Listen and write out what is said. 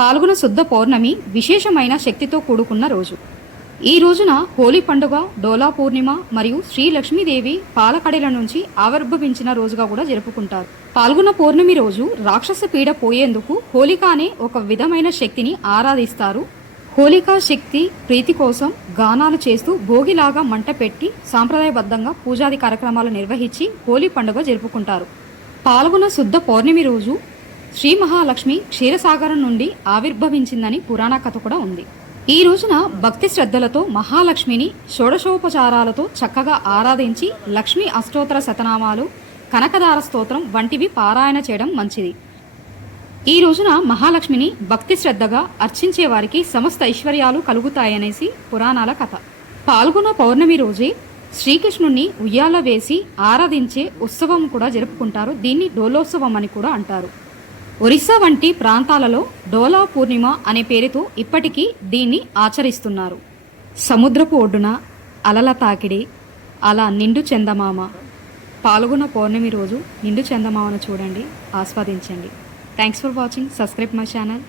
పాల్గొన శుద్ధ పౌర్ణమి విశేషమైన శక్తితో కూడుకున్న రోజు. ఈ రోజున హోలీ పండుగ డోలా పూర్ణిమ మరియు శ్రీ లక్ష్మీదేవి పాలకడల నుంచి ఆవిర్భవించిన రోజుగా కూడా జరుపుకుంటారు. పాల్గొన పౌర్ణమి రోజు రాక్షస పీడ పోయేందుకు హోలిక అనే ఒక విధమైన శక్తిని ఆరాధిస్తారు. హోలికా శక్తి ప్రీతి కోసం గానాలు చేస్తూ భోగిలాగా మంట పెట్టి సాంప్రదాయబద్ధంగా పూజాది కార్యక్రమాలు నిర్వహించి హోలీ పండుగ జరుపుకుంటారు. పాల్గొన శుద్ధ పౌర్ణమి రోజు శ్రీ మహాలక్ష్మి క్షీరసాగరం నుండి ఆవిర్భవించిందని పురాణ కథ కూడా ఉంది. ఈ రోజున భక్తి శ్రద్ధలతో మహాలక్ష్మిని షోడశోపచారాలతో చక్కగా ఆరాధించి లక్ష్మీ అష్టోత్తర శతనామాలు కనకదార స్తోత్రం వంటివి పారాయణ చేయడం మంచిది. ఈ రోజున మహాలక్ష్మిని భక్తి శ్రద్ధగా అర్చించే వారికి సమస్త ఐశ్వర్యాలు కలుగుతాయనేసి పురాణాల కథ. పాల్గొన పౌర్ణమి రోజే శ్రీకృష్ణుణ్ణి ఉయ్యాల వేసి ఆరాధించే ఉత్సవం కూడా జరుపుకుంటారు. దీన్ని డోలోత్సవం అని కూడా అంటారు. ఒరిస్సా వంటి ప్రాంతాలలో డోలా పూర్ణిమ అనే పేరుతో ఇప్పటికీ దీన్ని ఆచరిస్తున్నారు. సముద్రపు ఒడ్డున అలల తాకిడి అలా నిండు చందమామ. పాల్గొన పౌర్ణమి రోజు నిండు చందమామను చూడండి ఆస్వాదించండి. Thanks for watching subscribe my channel